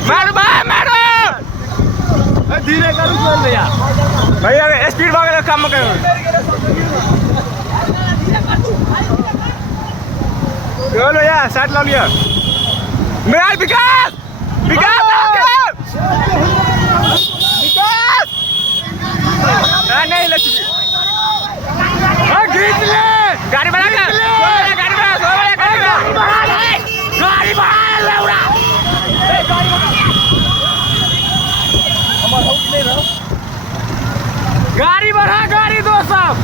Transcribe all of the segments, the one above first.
मारो भाई मारो धीरे करू चल भैया भैया स्पीड भाग काम करो चलो यार साइड ला लिया मेरा विकास विकास विकास नहीं लक्ष्मी खींच ले गाड़ी बढ़ा गाड़ी बढ़ा गाड़ी दो सब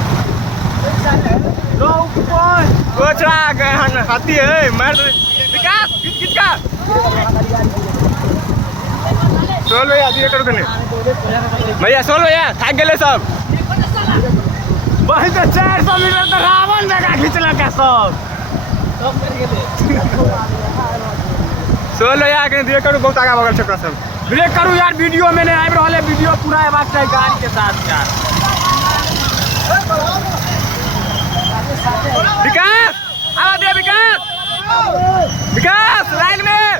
हाथी है मार विकास खींच का सोल भैया धीरे करो भैया सोल भैया थक गए सब वही तो 400 मीटर तो रावण जगह खींचल का सब सोल भैया धीरे करो बहुत आगे बगल छपरा सब ब्रेक करू यार वीडियो में नहीं आब रहा है वीडियो पूरा हेबाक चाहिए गाड़ी के साथ यार विकास आवा दे विकास विकास लाइन में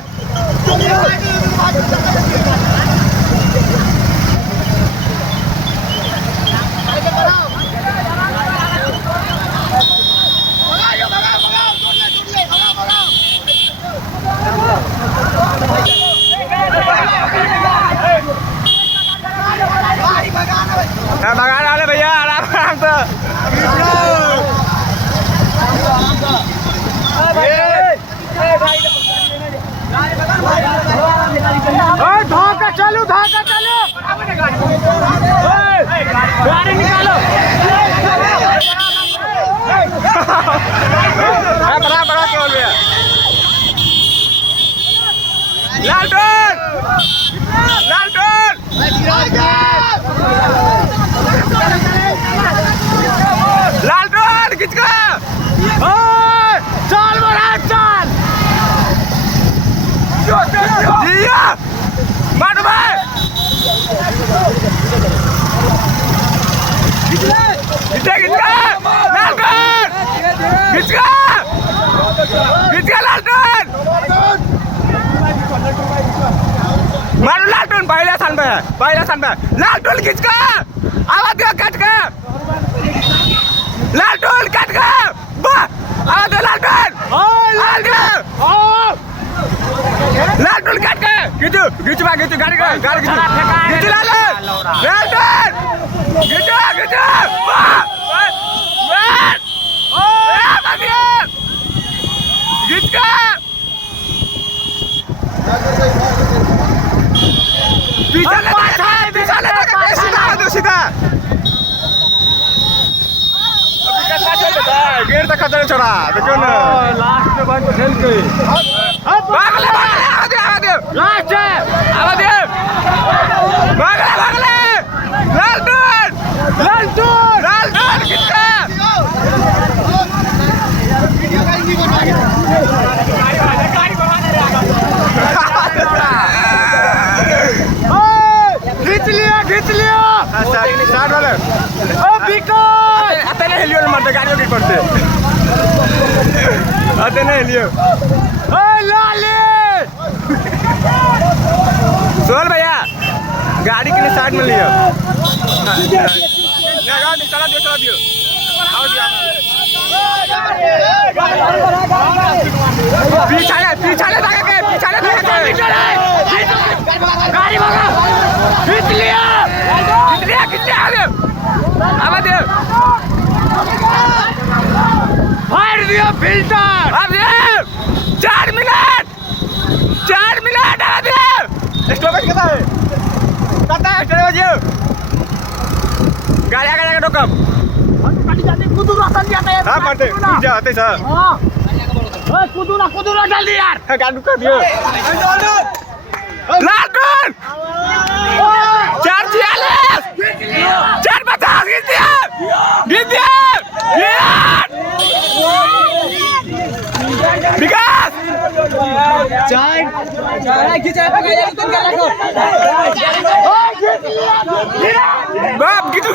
भगा रहा भैया आराम आराम से धाका चलो गाड़ी निकालो बड़ा बड़ा बोल भैया लालटन लालटन लालटन खींच का चल बड़ा चल जिया मारो भाई खींच का लालटन खींच का लालटन मारो लालटन पहले स्थान पे लालटन खींच का आवाज दो कट का लालटन कट का आवाज दो लालटन लालटन कट का खींचो गाड़ी खींच लालटन खींचो खींच का सीधा गेर तक खतरे छोड़ा देखो ना लास्ट में बंद खेल के भागले लास्ट है आवाज भागले लालटन कितना खींच लिया स्टार्ट वाले ओ विकास आते नहीं हिलियो मरते गाड़ियों की पड़ते आते नहीं हिलियो ओ लाले सोल भैया गाड़ी के लिए साइड में लियो चला दियो आओ पीछे गाड़ी भागा खींच लिया आवाज दे फाड़ दिया फिल्टर अब 4 मिनट आवाज दे स्टॉपेज कितना है स्टॉपेज गाड़ी आगे रोकम हाँ मारते जाते सर कूदूना जल्दी यार गाड़ी कर दियो लालटन 446 450 गिर दिया विकास बाप कितु